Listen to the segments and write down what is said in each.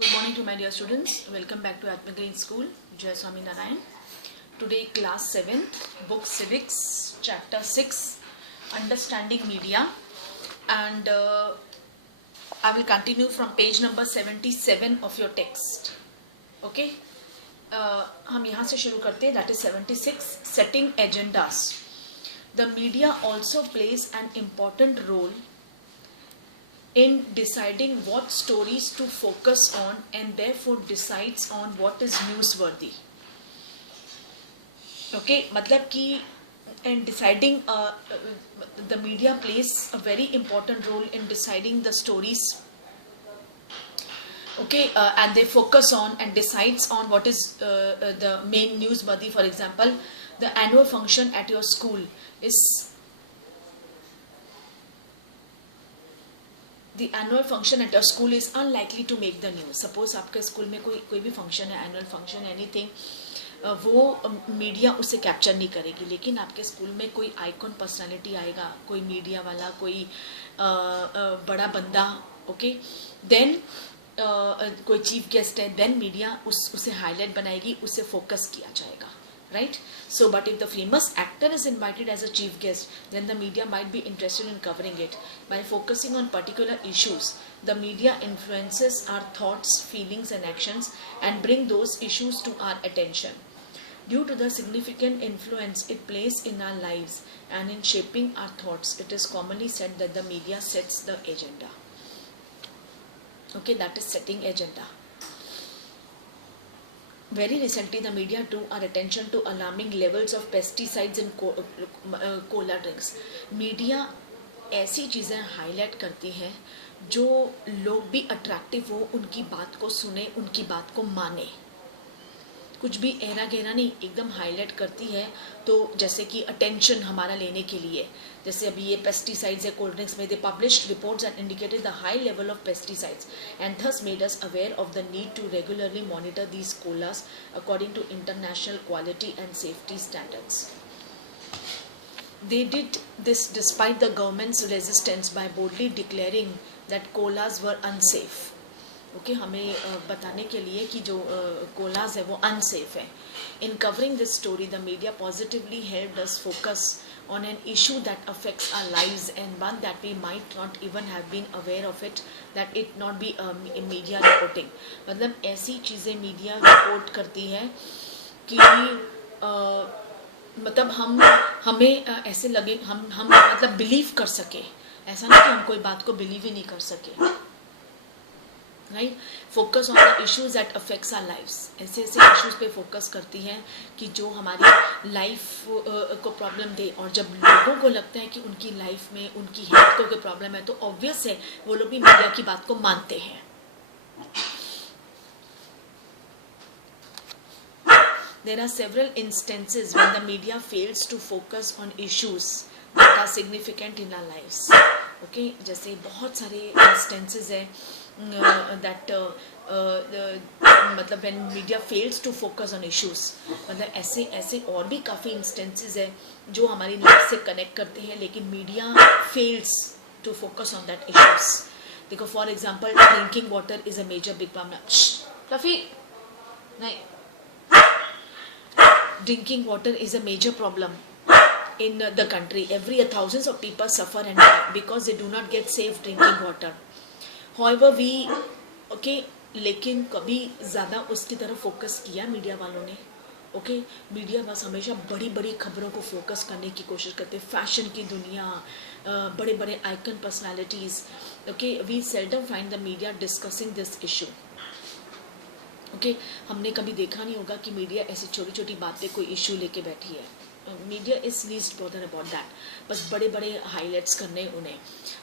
Good morning to my dear students. Welcome back to Atma Green School, Jai Swami Narayan. Today class 7, book civics, chapter 6, understanding media, and I will continue from page number 77 of your text. Okay? हम यहाँ से शुरू करते हैं. That is 76, setting agendas. The media also plays an important role in deciding what stories to focus on and therefore decides on what is newsworthy. Okay, मतलब कि in deciding the media plays a very important role in deciding the stories. Okay, and they focus on and decides on what is the main newsworthy. For example, the annual function at your school is the annual function at your school is unlikely to make the news. Suppose आपके school में कोई भी function है, annual function, anything, वो media उसे capture नहीं करेगी. लेकिन आपके स्कूल में कोई आइकॉन पर्सनालिटी आएगा, कोई मीडिया वाला, कोई बड़ा बंदा, ओके, देन कोई चीफ गेस्ट है, देन मीडिया उसे हाईलाइट बनाएगी, उसे फोकस किया जाएगा. Right? So, but if the famous actor is invited as a chief guest, then the media might be interested in covering it. By focusing on particular issues, the media influences our thoughts, feelings and actions and bring those issues to our attention. Due to the significant influence it plays in our lives and in shaping our thoughts, it is commonly said that the media sets the agenda. Okay, that is setting agenda. Very recently, the media drew our attention to alarming levels of pesticides in cola drinks. Media ऐसी चीज़ें highlight करती है जो लोग भी attractive हो, उनकी बात को सुने, उनकी बात को माने. कुछ भी ऐरा गहरा नहीं, एकदम हाईलाइट करती है. तो जैसे कि अटेंशन हमारा लेने के लिए, जैसे अभी ये पेस्टिसाइड्स है कोल्ड ड्रिंक्स में, they published reports and indicated the high level of pesticides and thus made us aware of the need to regularly monitor these colas according to international quality and safety standards. They did this despite the government's resistance by boldly declaring that colas were unsafe. Okay, हमें बताने के लिए कि जो collage है वो unsafe है. इन covering this story the media positively helped us focus on an issue that affects our lives and one that we might not even have been aware of it, that it not be media reporting. मतलब ऐसी चीज़ें media report करती है कि मतलब हमें ऐसे लगे, हम मतलब बिलीव कर सके. ऐसा नहीं कि हम कोई बात को बिलीव ही नहीं कर सके. Right, focus on the issues that affects our lifes. ऐसे इश्यूज पे फोकस करती हैं कि जो हमारी लाइफ को प्रॉब्लम दे. और जब लोगों को लगता है कि उनकी लाइफ में उनकी हेल्थ को कोई प्रॉब्लम है, तो ऑब्वियस है वो लोग भी मीडिया की बात को मानते हैं. There are several instances when the media fails to focus on issues that are significant in our lives. Okay, जैसे बहुत सारे instances है that मतलब when media fails to focus on issues, मतलब ऐसे और भी काफ़ी instances है जो हमारी लाइफ से कनेक्ट करते हैं, लेकिन media fails to focus on that issues. देखो, for example, drinking water is a major big problem. Rafi नहीं, drinking water is a major problem in the country. Every year thousands of people suffer and die because they do not get safe drinking water. However, लेकिन कभी ज़्यादा उसकी तरफ focus किया media वालों ने. Okay, media बस हमेशा बड़ी बड़ी खबरों को फोकस करने की कोशिश करते. फैशन की दुनिया, बड़े बड़े icon personalities. Okay, we seldom find the media discussing this issue. Okay, हमने कभी देखा नहीं होगा कि मीडिया ऐसी छोटी छोटी बातें कोई इशू लेके बैठी है. Media is least bother about that. बस बड़े बड़े हाईलाइट्स करने उन्हें.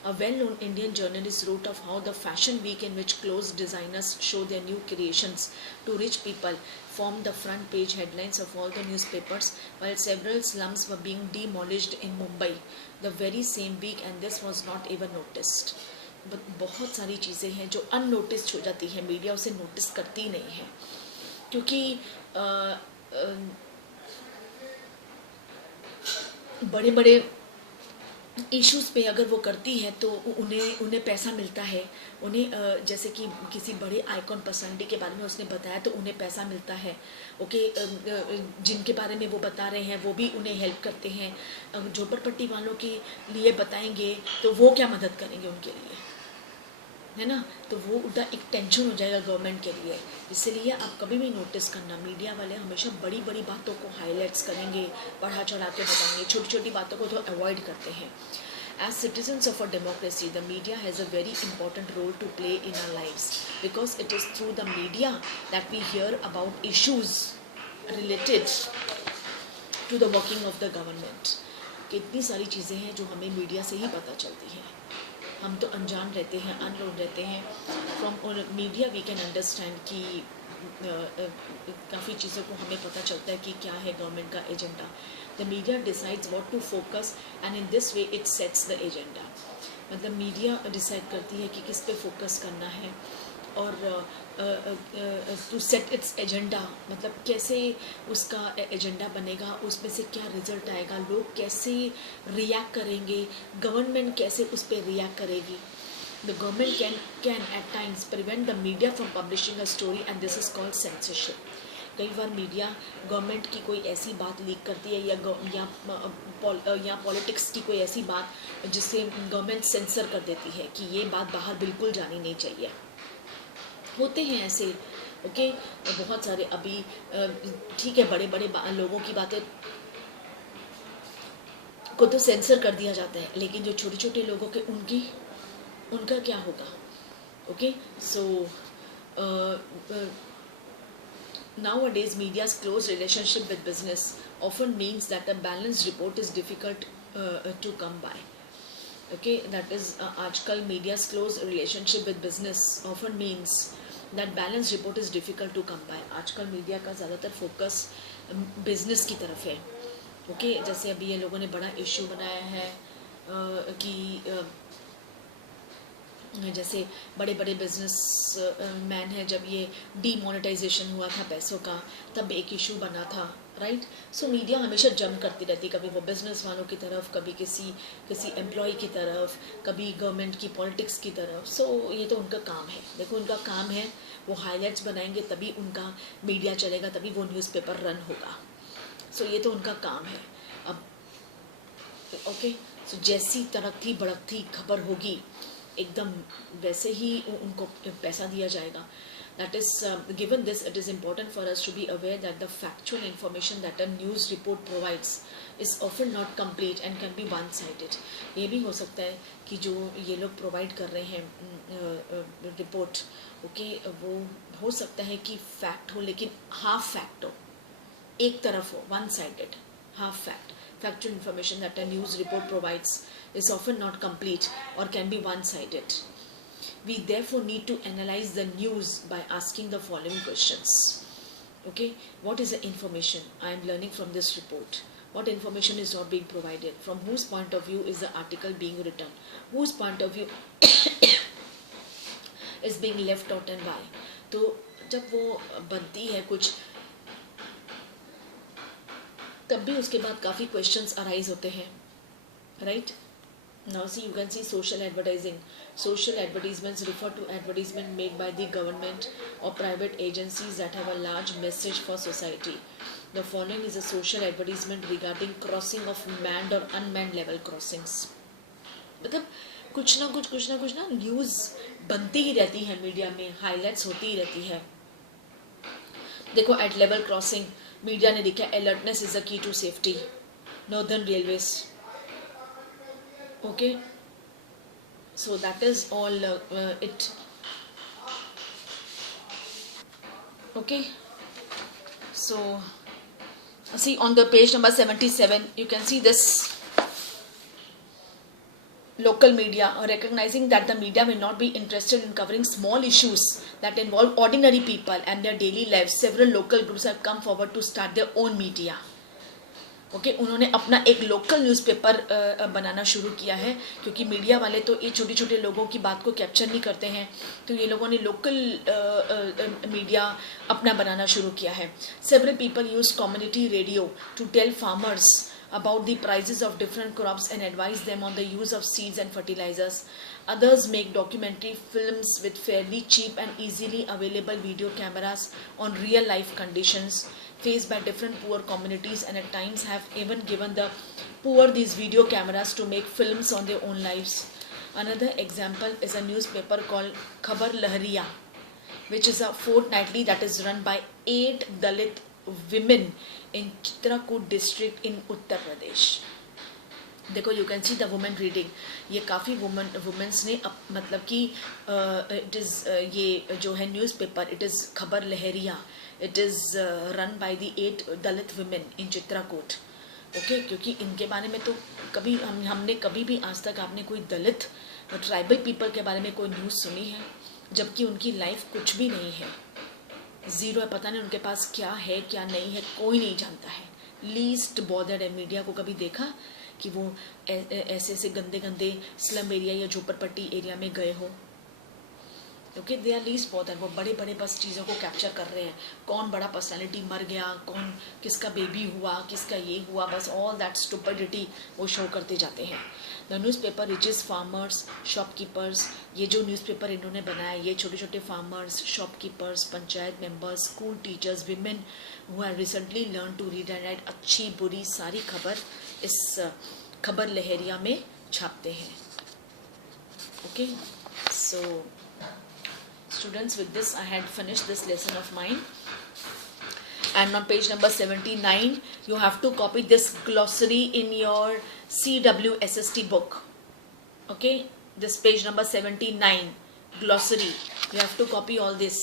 A well known Indian journalist wrote of how the fashion week in which close designers show their new creations to rich people formed the front page headlines of all the newspapers, while several slums were being demolished in Mumbai the very same week, and this was not even noticed. बहुत सारी चीज़ें हैं जो unnoticed हो जाती हैं, media उसे notice करती नहीं है, क्योंकि बड़े बड़े इश्यूज़ पे अगर वो करती है तो उन्हें उन्हें पैसा मिलता है, उन्हें जैसे कि किसी बड़े आइकॉन पर्सनालिटी के बारे में उसने बताया तो उन्हें पैसा मिलता है। ओके, जिनके बारे में वो बता रहे हैं वो भी उन्हें हेल्प करते हैं। झोपड़पट्टी वालों के लिए बताएंगे तो वो क्या मदद करेंगे उनके लिए, है ना। तो वो उनका एक टेंशन हो जाएगा गवर्नमेंट के लिए। इसलिए आप कभी भी नोटिस करना, मीडिया वाले हमेशा बड़ी बड़ी बातों को हाईलाइट्स करेंगे, बढ़ा चढ़ा के बताएंगे, छोटी छोटी बातों को तो अवॉइड करते हैं। As citizens of a democracy, the media has a very important role to play in our lives, because it is through the media that we hear about issues related to the working of the government. कितनी सारी चीज़ें हैं जो हमें media से ही पता चलती हैं। हम तो अनजान रहते हैं, अननोन रहते हैं। From media we can understand कि काफ़ी चीज़ों को हमें पता चलता है कि क्या है गवर्नमेंट का agenda. The media decides what to focus and in this way it sets the agenda. मतलब मीडिया डिसाइड करती है कि किस पे फोकस करना है और टू सेट इट्स एजेंडा, मतलब कैसे उसका एजेंडा बनेगा, उसमें से क्या रिजल्ट आएगा, लोग कैसे रिएक्ट करेंगे, गवर्नमेंट कैसे उस पर रिएक्ट करेगी। The government can at times prevent the media from publishing a story and this is called censorship. कई बार मीडिया गवर्नमेंट की कोई ऐसी बात लीक करती है या पॉलिटिक्स की कोई ऐसी बात जिससे गवर्नमेंट सेंसर कर देती है कि ये बात बाहर बिल्कुल जानी नहीं चाहिए। होते हैं ऐसे, ओके, बहुत सारे। अभी ठीक है, बड़े बड़े लोगों की बातें को तो सेंसर कर दिया जाता है, लेकिन जो छोटे छोटे लोगों के उनका क्या होगा। Okay, so nowadays media's close relationship with business often means that a balanced report is difficult to come by. Okay, that is आजकल media's close relationship with business often means that balanced report is difficult to come by. आजकल media का ज़्यादातर focus business की तरफ है। Okay, जैसे अभी ये लोगों ने बड़ा इश्यू बनाया है कि जैसे बड़े बड़े बिजनेस मैन हैं, जब ये डीमोनेटाइजेशन हुआ था पैसों का, तब एक इशू बना था, राइट। सो मीडिया हमेशा जंप करती रहती, कभी वो बिजनेस वालों की तरफ, कभी किसी एम्प्लॉय की तरफ, कभी गवर्नमेंट की पॉलिटिक्स की तरफ। सो ये तो उनका काम है। देखो, उनका काम है, वो हाईलाइट्स बनाएंगे तभी उनका मीडिया चलेगा, तभी वो न्यूज़पेपर रन होगा। सो ये तो उनका काम है। अब ओके, सो जैसी तरक्की बढ़ती खबर होगी एकदम वैसे ही उनको पैसा दिया जाएगा। That is given this, it is important for us to be aware that the factual information that a news report provides is often not complete and can be one-sided. ये भी हो सकता है कि जो ये लोग प्रोवाइड कर रहे हैं रिपोर्ट, ओके, वो हो सकता है कि फैक्ट हो लेकिन हाफ फैक्ट हो, एक तरफ हो, one-sided, half fact. Factual information that a news report provides is often not complete or can be one-sided. We therefore need to analyze the news by asking the following questions. Okay, what is the information I am learning from this report? What information is not being provided? From whose point of view is the article being written? Whose point of view is being left out and why? तो जब वो बनती है कुछ, तब भी उसके बाद काफ़ी क्वेश्चंस अराइज होते हैं, right. Now see, you can see social advertising. Social advertisements refer to advertisement made by the government or private agencies that have a large message for society. The following is a social advertisement regarding crossing of manned or unmanned level crossings. मतलब कुछ ना news बनती ही रहती है media में, highlights होती ही रहती है। देखो, एट लेवल क्रॉसिंग मीडिया ने लिखा alertness is the key to safety, northern railways. Okay, so that is all it. Okay, so see on the page number 77 you can see this local media, recognizing that the media will not be interested in covering small issues that involve ordinary people and their daily lives. Several local groups have come forward to start their own media. Okay, उन्होंने अपना एक local newspaper बनाना शुरू किया है, क्योंकि media वाले तो ये छोटे छोटे लोगों की बात को कैप्चर नहीं करते हैं, तो ये लोगों ने लोकल मीडिया अपना बनाना शुरू किया है। Several people use community radio to tell farmers about the prices of different crops and advise them on the use of seeds and fertilizers. Others make documentary films with fairly cheap and easily available video cameras on real life conditions faced by different poor communities, and at times have even given the poor these video cameras to make films on their own lives. Another example is a newspaper called Khabar Lahariya, which is a fortnightly that is run by 8 Dalit women in Chitrakoot district in Uttar Pradesh. देखो you can see the women reading, ये काफ़ी women's ने मतलब कि it is ये जो है newspaper, it is Khabar Lahariya, it is run by the 8 Dalit women in Chitrakoot. Okay, क्योंकि इनके बारे में तो कभी हमने कभी भी आज तक आपने कोई दलित ट्राइबल पीपल के बारे में कोई न्यूज़ सुनी है, जबकि उनकी लाइफ कुछ भी नहीं है, ज़ीरो है, पता नहीं उनके पास क्या है क्या नहीं है, कोई नहीं जानता है. लीस्ट बॉदर्ड है. मीडिया को कभी देखा कि वो ऐसे ऐसे गंदे गंदे स्लम एरिया या झोपड़पट्टी एरिया में गए हो? Okay, they are least bothered. वो बड़े बड़े बस चीज़ों को कैप्चर कर रहे हैं, कौन बड़ा पर्सनालिटी मर गया, कौन किसका बेबी हुआ, किसका ये हुआ, बस ऑल दैट स्टुपिडिटी वो शो करते जाते हैं. The newspaper reaches farmers, shopkeepers. ये जो न्यूज़पेपर इन्होंने बनाया, ये छोटे छोटे farmers, shopkeepers, panchayat members, school teachers, women who have recently learn to read and write, अच्छी बुरी सारी खबर इस खबर लहरिया में छापते हैं. Okay, so students, with this I had finished this lesson of mine, and on page number 79 you have to copy this glossary in your CWSST book. Okay, this page number 79 glossary, you have to copy all this.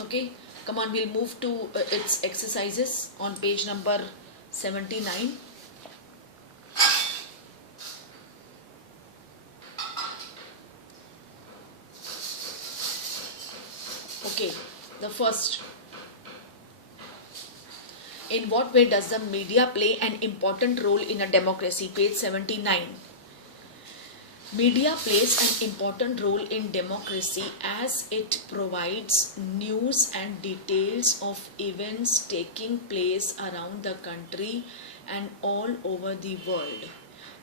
Okay, come on, we'll move to its exercises on page number 79. Okay, the first. In what way does the media play an important role in a democracy? Page 79. Media plays an important role in democracy as it provides news and details of events taking place around the country and all over the world.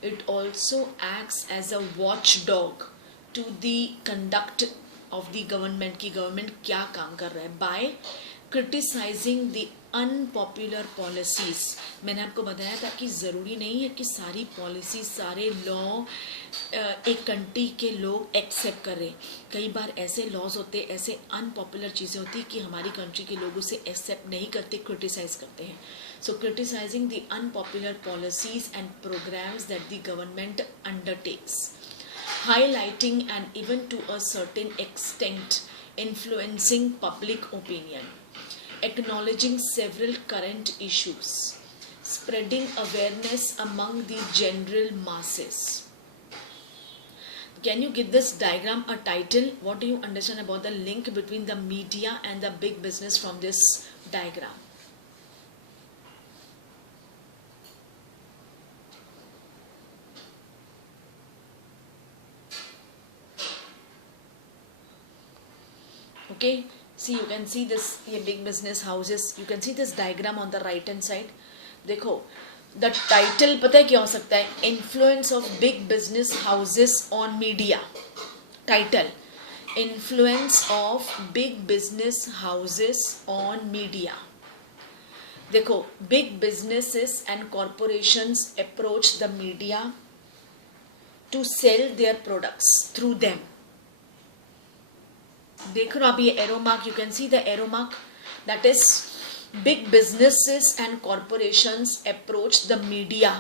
It also acts as a watchdog to the conduct of the government, की government क्या काम कर रहा है, by criticizing the unpopular policies. मैंने आपको बताया था कि ज़रूरी नहीं है कि सारी पॉलिसी, सारे लॉ एक कंट्री के लोग एक्सेप्ट करें. कई बार ऐसे लॉज होते, ऐसे अनपॉपुलर चीज़ें होती कि हमारी कंट्री के लोग उसे एक्सेप्ट नहीं करते, क्रिटिसाइज करते हैं. So criticising the unpopular policies and programmes that the government undertakes, highlighting and even to a certain extent influencing public opinion, acknowledging several current issues, spreading awareness among the general masses. Can you give this diagram a title? What do you understand about the link between the media and the big business from this diagram? Okay, see, you can see this, ये big business houses, you can see this diagram on the right hand side. देखो, the title पता है क्या हो सकता है? Influence of big business houses on media. Title, Influence of big business houses on media. देखो, big businesses and corporations approach the media to sell their products through them. देख रहे हो आप ये arrow mark, you can see the arrow mark, that is big businesses and corporations approach the media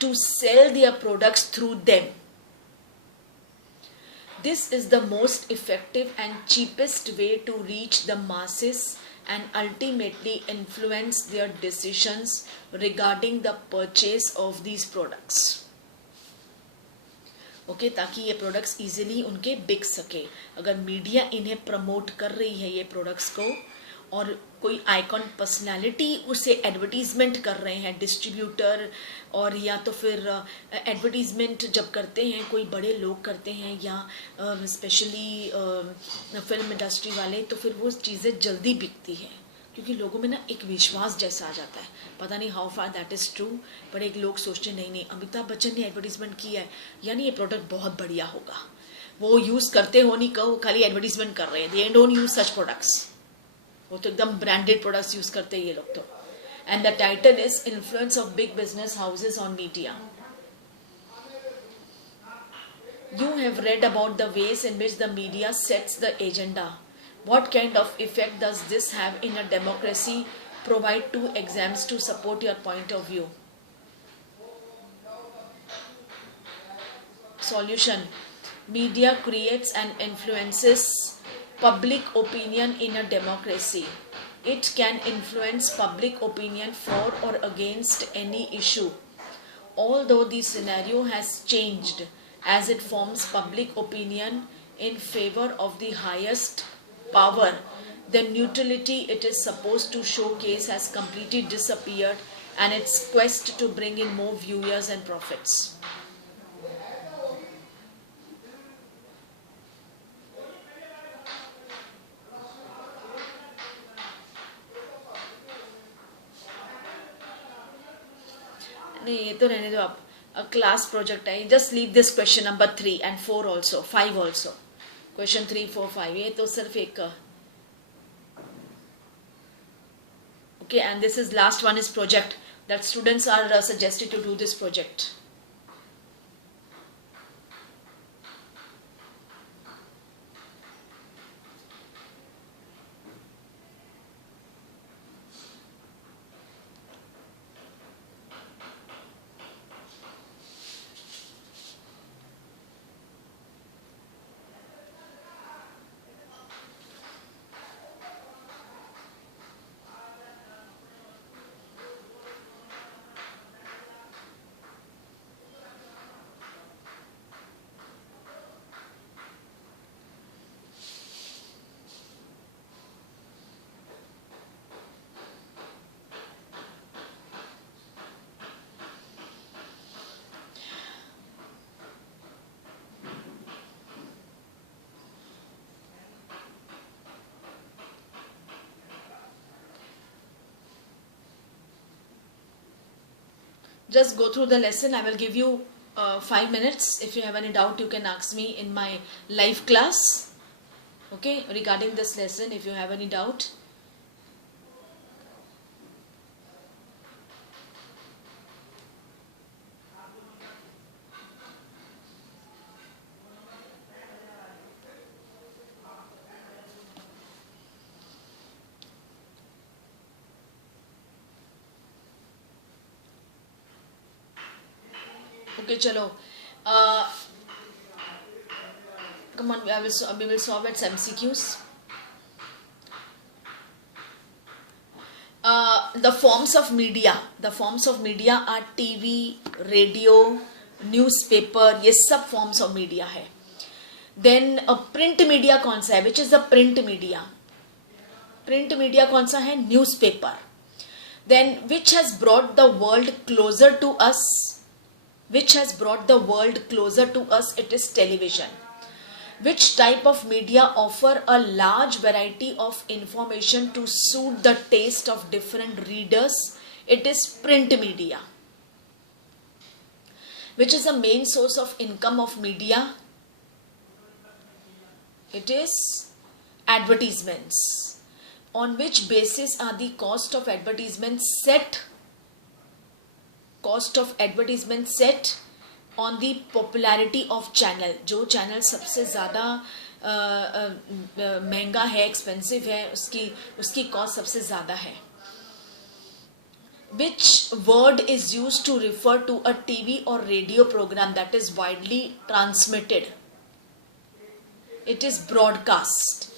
to sell their products through them. This is the most effective and cheapest way to reach the masses and ultimately influence their decisions regarding the purchase of these products. Okay, ताकि ये products easily उनके बिक सके. अगर media इन्हें promote कर रही है ये प्रोडक्ट्स को, और कोई आइकॉन पर्सनालिटी उसे एडवर्टीजमेंट कर रहे हैं, डिस्ट्रीब्यूटर, और या तो फिर एडवर्टीजमेंट जब करते हैं कोई बड़े लोग करते हैं, या स्पेशली फिल्म इंडस्ट्री वाले, तो फिर वो चीज़ें जल्दी बिकती हैं. क्योंकि लोगों में ना एक विश्वास जैसा आ जाता है, पता नहीं how far that is true, पर एक लोग सोचते नहीं नहीं अमिताभ बच्चन ने एडवर्टीजमेंट किया है यानी ये प्रोडक्ट बहुत बढ़िया होगा। वो यूज़ करते हो नहीं कहो, खाली एडवर्टीजमेंट कर रहे हैं, they don't use such products. वो तो एकदम ब्रांडेड प्रोडक्ट्स यूज़ करते हैं ये लोग तो। And the title is influence of big business houses on media. You have read about the ways in which the media sets the agenda. What kind of effect does this have in a democracy? Provide 2 examples to support your point of view. Solution. Media creates and influences public opinion in a democracy. It can influence public opinion for or against any issue. Although the scenario has changed as it forms public opinion in favor of the highest power, the neutrality it is supposed to showcase has completely disappeared, and its quest to bring in more viewers and profits. नहीं ये तो रहने दो आप, class project है, just leave this question number 3 and 4 also, 5 also, question 3 4 5 ये तो सिर्फ एक okay, and this is last one is project that students are suggested to do this project. Just go through the lesson. I will give you 5 minutes. If you have any doubt, you can ask me in my live class. Okay, regarding this lesson, if you have any doubt. Okay, chalo. Come on, we will solve at MCQs. The forms of media. The forms of media are TV, radio, newspaper. ये सब forms of media है. Then print media कौन सा है? Which is the print media? Print media कौन सा है? Newspaper. Then which has brought the world closer to us? Which has brought the world closer to us? It is television. Which type of media offer a large variety of information to suit the taste of different readers? It is print media. Which is the main source of income of media? It is advertisements. On which basis are the cost of advertisements set? Cost of advertisement set on the popularity of channel. जो channel सबसे ज़्यादा महंगा है, expensive है, उसकी cost सबसे ज़्यादा है. Which word is used to refer to a TV or radio program that is widely transmitted? It is broadcast.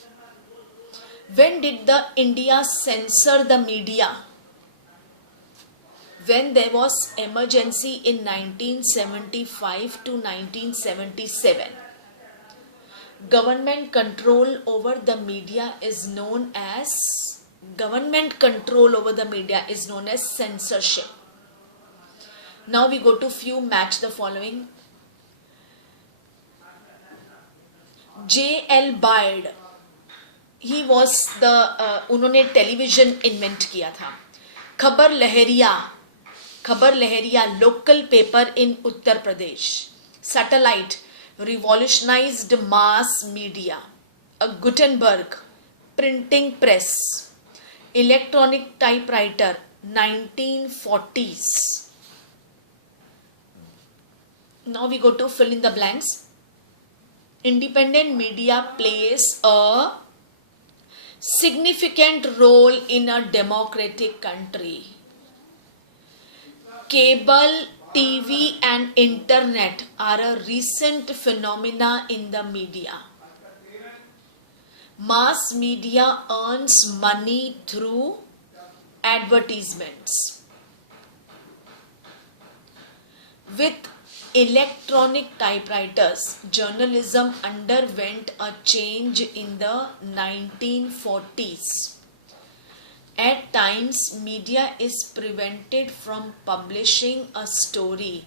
When did the India censor the media? When there was emergency in 1975 to 1977. Government control over the media is known as censorship. Now we go to few match the following. J.L. Byrd, he was the उन्होंने television invent किया था. Khabar Lahariya local paper in Uttar Pradesh. Satellite revolutionized mass media. A Gutenberg printing press. Electronic typewriter 1940s. Now we go to fill in the blanks. Independent media plays a significant role in a democratic country. Cable TV and internet are a recent phenomena in the media. Mass media earns money through advertisements. With electronic typewriters, journalism underwent a change in the 1940s. At times, media is prevented from publishing a story.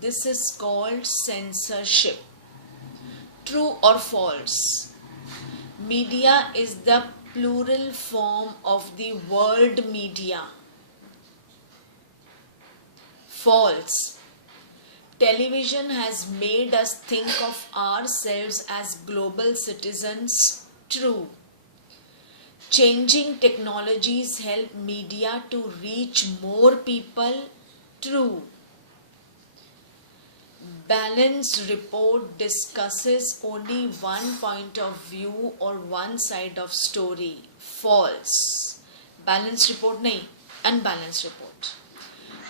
This is called censorship. True or false? Media is the plural form of the word media. False. Television has made us think of ourselves as global citizens. True. Changing technologies help media to reach more people. True. Balanced report discusses only one point of view or one side of story. False. Balanced report nahi, unbalanced report.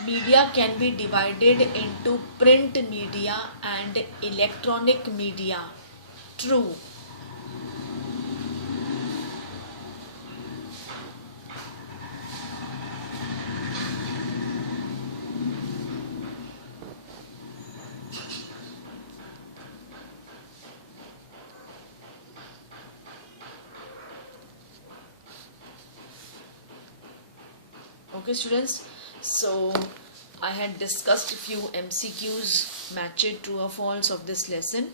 Media can be divided into print media and electronic media. True. Okay students, so I had discussed a few MCQs, match it true or false of this lesson.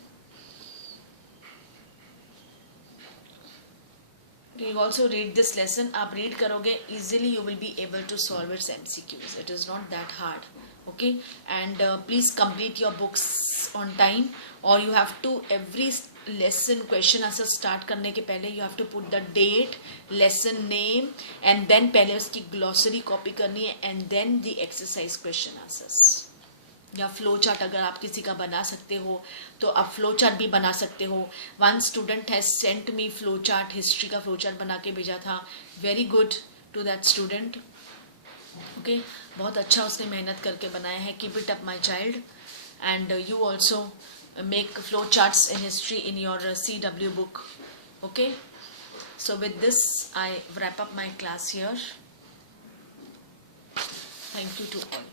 You also read this lesson. आप read करोगे easily you will be able to solve its MCQs. It is not that hard. Okay, and please complete your books on time, or you have to every lesson question answer start करने के पहले you have to put the date, lesson name, and then पहले उसकी glossary copy करनी है, and then the exercise question answers. या flow chart अगर आप किसी का बना सकते हो तो आप फ्लो चार्ट भी बना सकते हो. One student has sent me flow chart, history का फ्लो चार्ट बना के भेजा था. Very good to that student. Okay, बहुत अच्छा उसने मेहनत करके बनाया है. Keep it up my child, and you also make flow charts in history in your CW book. Okay, so with this I wrap up my class here. Thank you to all.